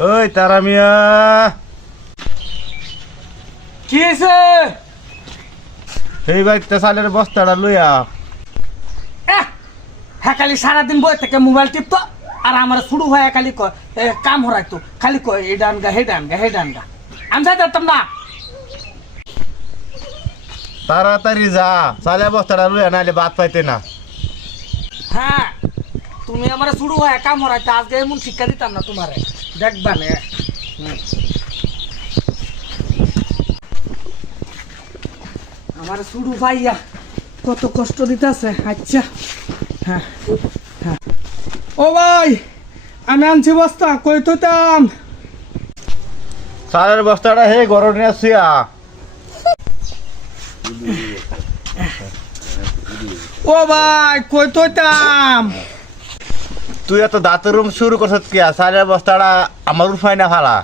ওই তারা মিয়া, কি হয়েছে? এই বাড়িতে চালের বস্তাটা লইয়া। হ্যাঁ, খালি সারাদিন বই থেকে মোবাইল টিপতো আর আমার শুরু হয় খালি কাম হরাইতো, খালি কয় এটা আনগা হেডা আনগা হেডা আনগা। আমি যাই দিতাম না। তাড়াতাড়ি যা, চালের বস্তাটা লইয়া, নাইলে ভাত পাইতে না। হ্যাঁ, তুমি আমার শুরু হয় কাম হরাইতো, আজকে এমন শিক্ষা দিতাম না তোমারে, দেখবা নে। আমার শুরু ভাইয়া কত কষ্ট দিতেছে। আচ্ছা, হ্যাঁ হ্যাঁ। ও ভাই, আমি আনছি বস্তা, কই তোতাম? চালের বস্তাটা হে গরম নিয়ে শুয়া। ও ভাই, কই তোতাম? তুই এত দাঁতের রুম শুরু করছত কি? চালের বস্তাটা আমার উঠাই না ফালা।